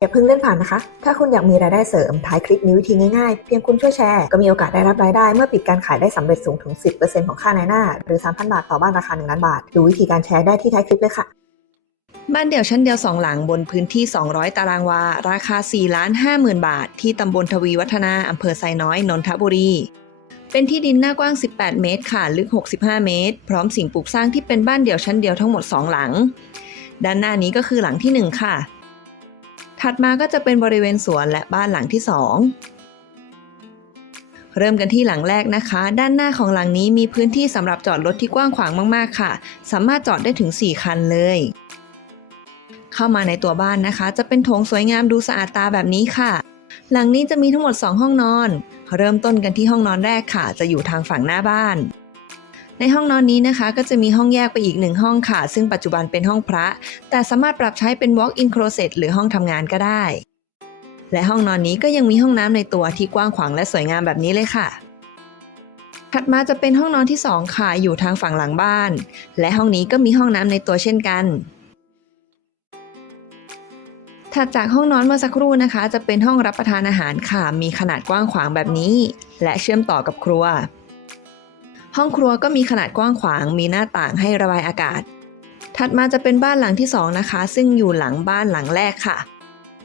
อย่าเพิ่งเล่นผ่านนะคะ ถ้าคุณอยากมีรายได้เสริมท้ายคลิปมีวิธีง่ายๆ เพียงคุณช่วยแชร์ ก็มีโอกาสได้รับรายได้เมื่อปิดการขายได้สำเร็จสูงถึง 10%ของค่าในหน้า หรือ 3,000 บาทต่อบ้านราคา 1 ล้านบาท ดูวิธีการแชร์ได้ที่ท้ายคลิปเลยค่ะ บ้านเดี่ยวชั้นเดียว 2 หลังบนพื้นที่ 200 ตารางวา ราคา 4 ล้าน5หมื่นบาท ที่ตำบลทวีวัฒนาอำเภอไซน้อย นนทบุรีเป็นที่ดินหน้ากว้าง 18 เมตร ค่ะ ลึก 65 เมตร พร้อมสิ่งปลูกสร้างที่เป็นบ้านเดี่ยวชั้นเดียวทั้งหมด 2 หลัง ด้านหน้านี้ก็คือหลังที่ 1 ค่ะ ถัดมาก็จะเป็นบริเวณสวนและบ้านหลังที่ 2 เริ่มกันที่หลังแรกนะคะ ด้านหน้าของหลังนี้มีพื้นที่สำหรับจอดรถที่กว้างขวางมากๆค่ะ สามารถจอดได้ถึง 4 คันเลย เข้ามาในตัวบ้านนะคะ จะเป็นโถงสวยงามดูสะอาดตาแบบนี้ค่ะ หลังนี้จะมีทั้งหมด 2 ห้องนอน เริ่มต้นกันที่ห้องนอนแรกค่ะ จะอยู่ทางฝั่งหน้าบ้าน ในห้องนอนนี้นะคะ ก็จะมีห้องแยกไปอีกหนึ่งห้องค่ะ ซึ่งปัจจุบันเป็นห้องพระ แต่สามารถปรับใช้เป็น walk-in closet หรือห้องทำงานก็ได้ และห้องนอนนี้ก็ยังมีห้องน้ำในตัวที่กว้างขวางและสวยงามแบบนี้เลยค่ะถัดมาจะเป็นห้องนอนที่ 2 ค่ะ อยู่ทางฝั่งหลังบ้าน และห้องนี้ก็มีห้องน้ำในตัวเช่นกัน ถัดจากห้องนอนเมื่อสักครู่นะคะ จะเป็นห้องรับประทานอาหารค่ะ มีขนาดกว้างขวางแบบนี้ และเชื่อมต่อกับครัว ห้องครัวก็มีขนาดกว้างขวาง มีหน้าต่างให้ระบายอากาศ ถัดมาจะเป็นบ้านหลังที่สองนะคะ ซึ่งอยู่หลังบ้านหลังแรกค่ะ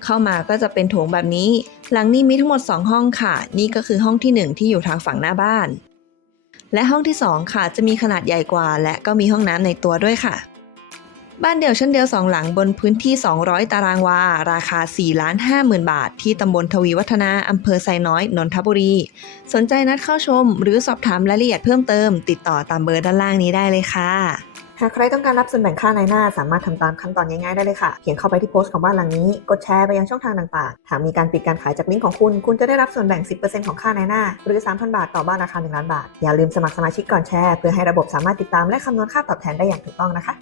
เข้ามาก็จะเป็นโถงแบบนี้ หลังนี้มีทั้งหมด 2 ห้องค่ะ นี่ก็คือห้องทีหนึ่1 ที่อยู่ทางฝั่งหน้าบ้าน และห้องที่ 2 ค่ะ จะมีขนาดใหญ่กว่า และก็มีห้องน้ำในตัวด้วยค่ะ บ้านเดี่ยวชั้นเดียว2หลังบนพื้นที่ 200 ตารางวา ราคา 4 ล้าน5หมื่นบาท ที่ตำบลทวีวัฒนา อำเภอไซน้อย นนทบุรี สนใจนัดเข้าชม หรือสอบถามรายละเอียดเพิ่มเติม ติดต่อตามเบอร์ด้านล่างนี้ได้เลยค่ะ หากใครต้องการรับส่วนแบ่งค่าในหน้า สามารถทำตามขั้นตอนง่ายๆได้เลยค่ะเพียงเข้าไปที่โพสต์ของบ้านหลังนี้ กดแชร์ไปยังช่องทางต่างๆ หากมีการปิดการขายจากลิงก์ของคุณ คุณจะได้รับส่วนแบ่ง 10%ของค่าในหน้า หรือ 3,000 บาทต่อบ้านราคา 1 ล้านบาท อย่าลืมสมัครสมาชิกก่อนแชร์ เพื่อให้ระบบสามารถติดตามและคำนวณค่าตอบแทนได้อย่างถูกต้องนะคะ